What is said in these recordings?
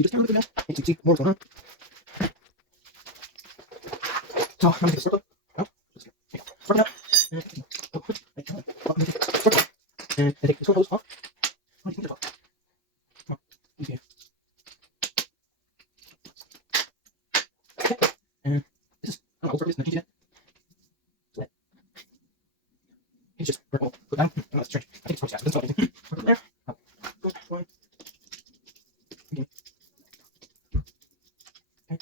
you just turn a little bit down? You can see more what's going on. So I'm gonna take a circle. Oh, circle out. And take this one hose off. Oh, you can off. Oh, easy. Okay. And this is, I don't know, old circle is not yet. So that. It's just purple. Put down. Oh, that's strange. I think it's fast. That's all. Put there. Oh. Good. One. Okay. Okay.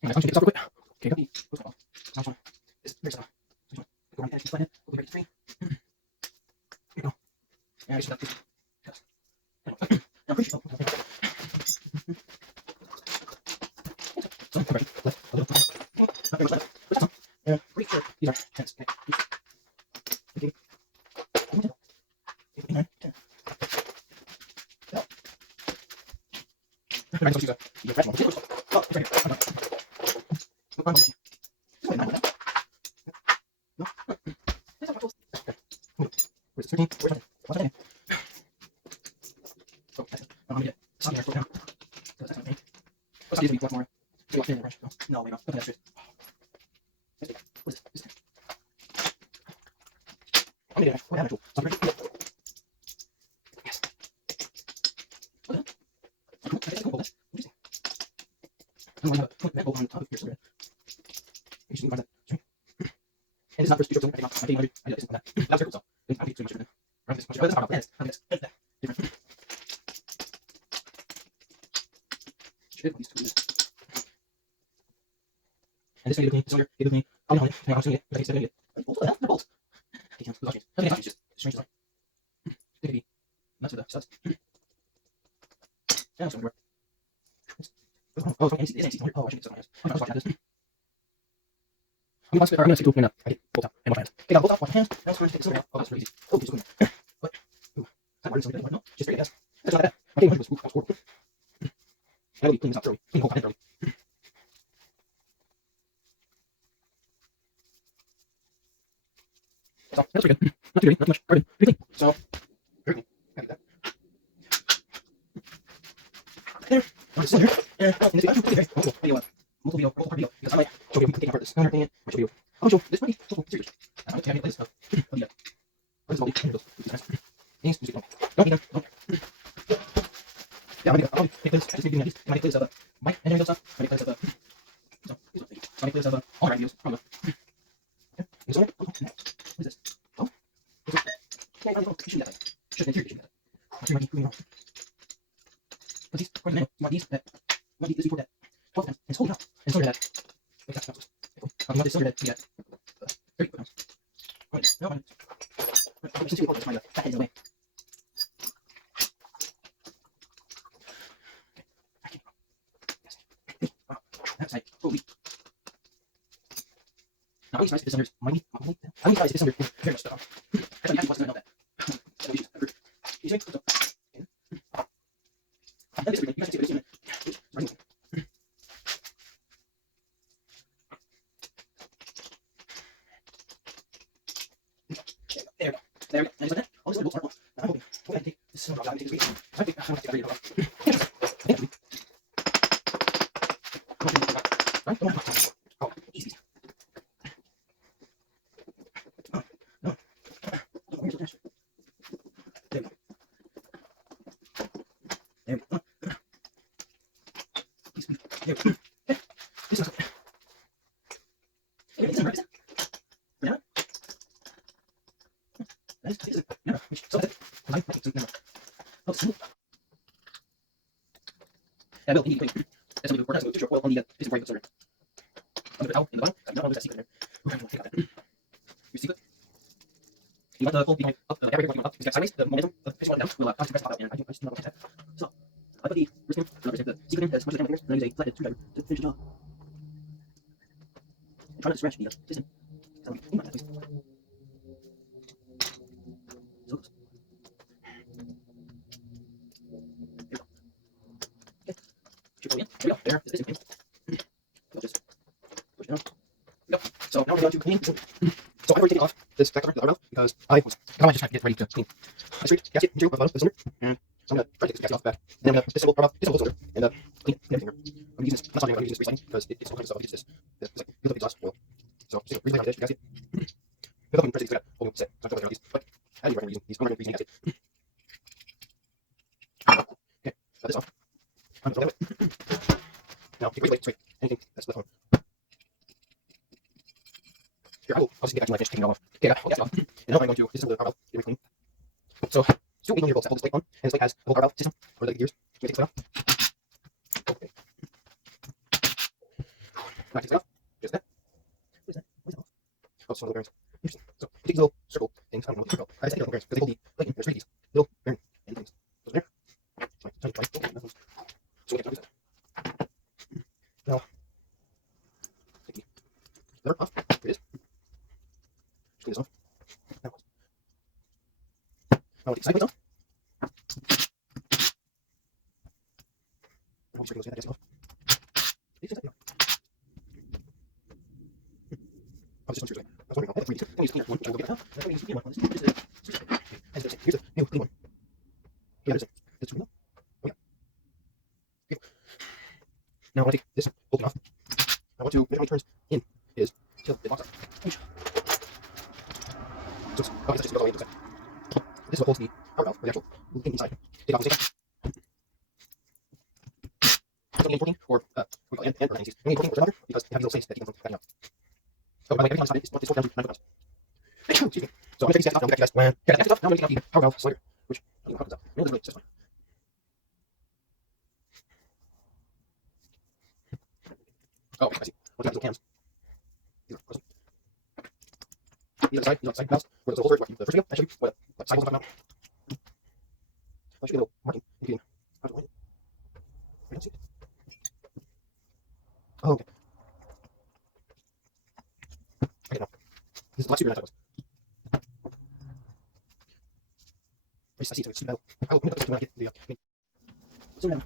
And I'm just gonna get this off real quick. Okay, got the hose off. Now this one is very soft. So this one, go around the edge, just like that. We'll be ready to 3. There you go. And I just got this. Now, I'm pretty sure. So, I'm ready. Left, a little. Not very much left. But that's all. And pretty sure these are 10s. Okay. 15. 10. 9, 10. No. I'm supposed to use a fresh one. Oh, it's right here. I'm not. No. That's not close. Okay. Where's it? 13? Where's it? What's that? Oh, that's it. I'm gonna get something here. Slow down. That's not me. Let's do one more. Do up there in the brush. No, wait, no. Look at that shit. What is this? I'm gonna get it. What happened? Stop right here. Yes. What the hell? Oh, cool. I guess I can hold this. Interesting. I'm gonna put that bolt on top of your cigarette. You should find that string. And this is not for two strokes. I think I did this on that. That was circle, so I don't think too much sugar. Right, this much. But this is not that. I think it's that. Different. Shit, these two. And this one you give me, this one you give me. I'll be on it. I'm just gonna get. I think it's gonna get. What the hell? The bolt. Okay, can't. Okay, it's just strange design. Maybe nuts with the studs. Yeah, it's everywhere. Oh, it's empty. Oh, I should get some of this. I'm just watching this. I'm gonna stick to it now. I get bolt out and wash my hands. Okay, now bolt out, wash my hands. Now it's going to take the silver out. Oh, that's really easy. Oh, just open. What? Ooh. That works something. No, just straight, I guess. That's not bad. I think it was horrible. I will be cleaning this up thoroughly. Clean the whole content thoroughly. So, that's pretty good. Not too dirty, not too much. Very good. Pretty clean. So, very clean. I like that. There. Now it's here. And in this video, multiple video, roll part video, because I might show you taking apart this other thing. I'll show you. I'll show this might be so serious. I don't think I made this stuff. Oh, yeah. What is all these? Things, music, don't need them. Don't. Yeah, I'll make this. I just need to do these. I make this of my engineering stuff. I make this of so, I make this of all my videos from the. Okay. And so, what is this? Oh, okay, I don't know. You should do that. Just in theory, you should do that. I'll show you my but these, according to the manual, you want these before that 12 times, and it's holding up, and so that. Like that's not supposed to. You want this so that you get 30 pounds. Right, no, I'm just going to my fat heads away. Okay, yes. Wow, that's like, holy. Now, I'm surprised if this under, I'm surprised if this under very much stuff. I actually wasn't going to know that. You see? So, and this, you guys can see this unit. There we go. There we go. And just like that, all these little bolts are off. Now I'm hoping I can take this silver out and take this weight. I think I'm going to take that video off. Right? Don't want oh, easy. Oh, no. Where's the rest? There we go. There we go. There we go. Okay. This one's okay. Hey, this isn't right, is it? Banana? That is banana. So that's it. I like it. So banana. Oh, smooth. Yeah, Bill, you need to clean. That's what we do. We're not going to do oil on the piston brake filter. I'll put it out in the bottom. I don't know if there's a secret there. Ooh, I'm going to take out that. Your secret? You want the pull behind up, the air brake, you want up, because you got sideways, the momentum of the piston going down will cause the compressor pop out, and I just do not want to touch that. So, I put the wrist in, the secret in as much as I can with my fingers, and I use a flathead screwdriver to finish the job. I'm trying not to scratch the piston. So, think about that, please. So close. There we go. Okay. Should go in. There we go. There is the piston in. I'll just push it down. There we go. So, now we're going to clean. So, I've already taken off this back cover, the valve, because I was might just trying to get ready to clean. I sprayed gasket material at the bottom of the cylinder, and So I'm gonna try to take this off the back. And then I'm gonna this symbol right off, this symbol goes over, and clean everything here. I'm using this. I'm not sorry, I'm using this recycling because it's all kinds of stuff. It's just this. It's like feels like exhaust oil. So just recycle this. You guys see it? Fill up and press these. Whole new set. So I'm going to these. But I do recommend using these. I'm not going to be using acid. Okay, got this off. I'm going to throw that away. Now, take away, straight. Anything that's left on. Here, I will obviously get back to my bench, taking it all off. Okay, I got all off. And now I'm going to disassemble the power valve, get it clean. So, still 8 volt set, hold this plate on, and this plate has a little power valve system, or like gears. I'm going to take this plate off. Okay. Now, take this off. Just that. What is that? What is that? Oh, it's one of the bearings. Interesting. So, you take these little circle things, I don't know what they're called. I just take little bearings, because they hold the plate in. There's 3 of these little bearing and things. Those there. Tiny, tiny, tiny. Okay, so, we can do that. Now, take the lever off. Here it is. Just clean this off. Now, we'll take the side plates off. I'll be checking those off. These things, oh, this one's yours. I was wondering, I have 3 of these. I'm going to use the cleaner one. I'm going to get that out. I'm going to use the cleaner one. This is as I say, here's the new clean one. Yeah, there's it. There's 2 of them. Oh, yeah. Beautiful. Now, I want to take this bolting off. I want to measure how many turns in is till it locks up. So it's, okay, that's just goes all the way into the side. This is what holds the power valve, or the actual thing inside. Take off the safety. Don't need 14 or we call it and or 90s. You need 14 or another because you have these little space that keep them from cutting out. Oh, by the way, everything on this side is 4 down to 9 pounds. Excuse me. So I'm going to take these gaskets off. I'll get back to you guys when I get the gaskets off. Now I'm going to take out the power valve slider, which I don't know how it comes out. Maybe it's this one. Oh, I see. What's got these little cams? These are awesome. These are the side valves. Where there's a holder, the first video, I showed you what side holes I'm talking about. I should get a little marking indicating how to line it. I don't see it. Oh, okay. Okay, now. This is the black super titles. I see it, so it's metal. I will put this when I get the so now.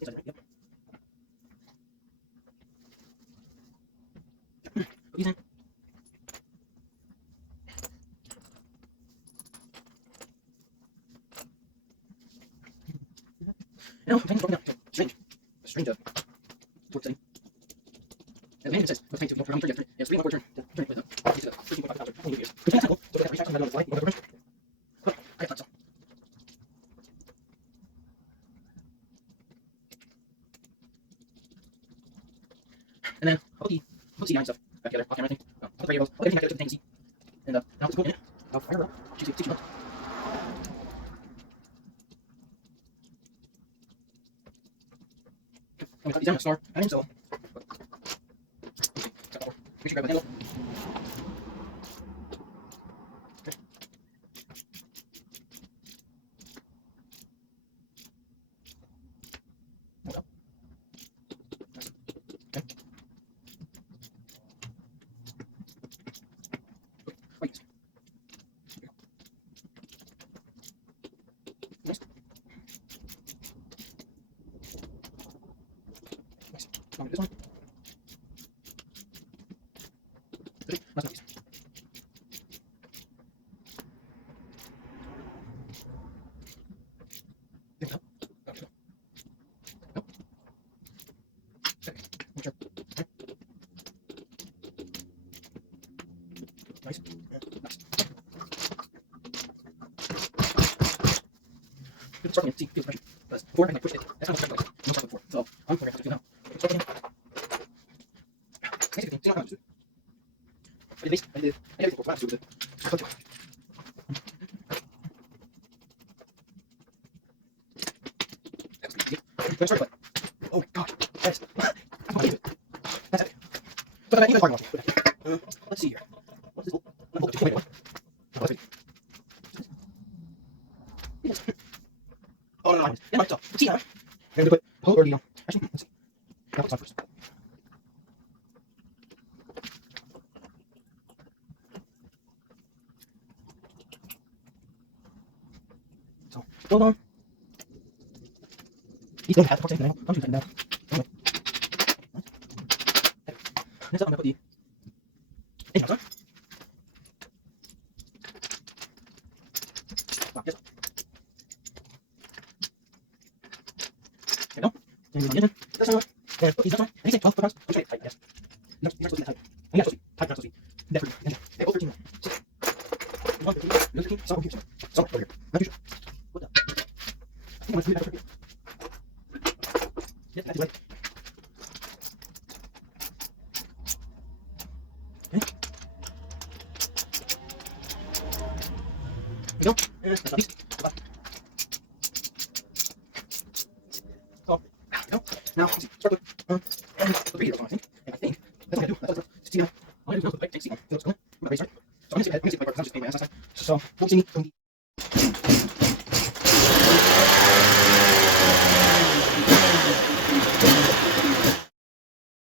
Inside right, yep. Put these in. Now, things broken down. Strange. Strange torque setting. As the manual says, what's to don't turn yet. It's 3 1/4 turn. Turn it with a 13.5 pounds. Only years. Which is cool. So we got reach out on the fly. We'll go to but I got that. And then I'll put the CDI stuff back together. Off camera thing. I'll put the radios. I'll get everything back together to the tank seat. And now I'll put the in it. I'll fire it up. 6 months. I'm going to cut these down. Store. I didn't sell. Make sure you grab the handle. Okay. Hold up. Okay. Wait. Nice. Nice. I'll do this one. That's nice. There we go. Okay. Nope. Okay. Sure. Okay. Nice. Nice. Good starting to see feels pressure. Because before I pushed it, that's how much pressure was. No before. So I'm going to now. Start again. Nice. See how I do. I did this. I did everything for class. That's right. Oh my god. That's what I do. That's it. But I need a hard one. Let's see here. What's this? Wait, what? Oh, that's it. Yes. Oh, no, no. Never mind. So, see now. I'm going to put the whole ordeal. Actually, let's see. I'll put this on first. So, hold on. These don't have the torque now. I'm just cutting down. Anyway. Next up, I'm going to put the engine mounts on. Like this. And that's not and he's not and he said 12 pounds. I'm sorry, tight, yes. You're not supposed to be tight. And you're supposed to be tight, you're not supposed to be definitely. And over 13 now. 1, 13, 13, so over here. So over here. Not too sure. What the? I think I want to move that over here. Yep, that's right. Okay. There we go. And that's not easy. So, there we go. Now, start and the radio, I think. And I think that's what I do. That's what I do. See now. All I do is go to the bike, take, see, what's going. I'm going to restart. So I'm going to see if I can just pay my last time. So, we'll see me.